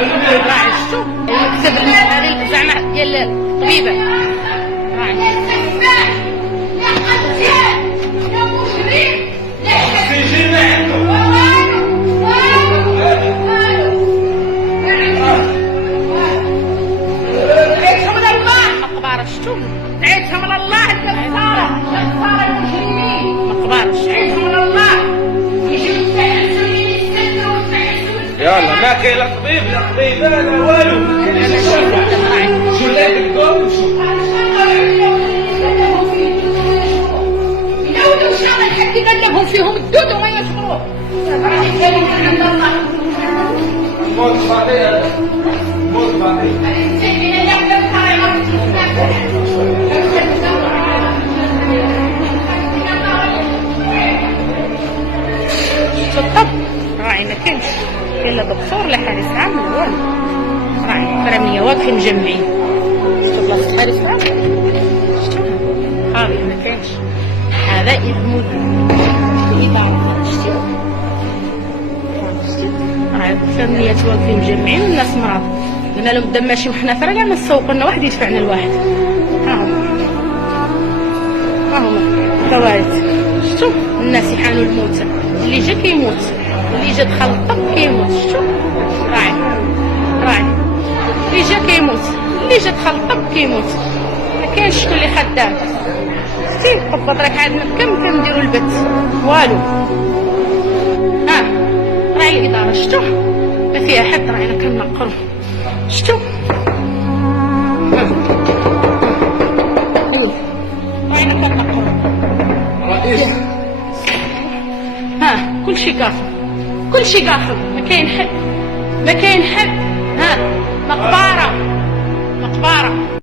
راعي شتو المكتب هذه زعما ديال الطبيبه راعي مقبره شتو دعيتهم لله الكفاره كفاره المجرمين مقبره دعيتهم لله يجيو يلا ما كاين لا طبيب لا طبيبه لا والو. شو اللي بدكم شو يداولوا شغل حتى يقلبهم فيهم الدود وما يشكروا موت بعدين موت بعدين. الطب راعي ما كاينش كاين لا دكتور لا حارس عام لا والو راعي فراميه واقفين مجمعين شفتوا بلاصه حارس عام شفتوا خالي ما كاينش هذا يموت شفتوا راعي فراميات واقفين مجمعين والناس مرض قلنا لهم الدم ماشي وحنا فرقع ما تسوقوا لنا واحد يدفعنا الواحد ها هما كوارث شفتوا الناس يحانوا الموتى اللي جا كيموت اللي جا دخل الطب كيموت شفتوا راعي اللي جا كيموت اللي جا دخل الطب كيموت ما كاينش شكون اللي خدام شتي قبض راك عندنا كم كنديروا البت والو راعي الاداره شفتوا ما فيها حد راعينا كنقروا شفتوا راعينا كنقروا رئيس كلشي قافل كلشي قافل ما كاين حد ما كاين حد مقبره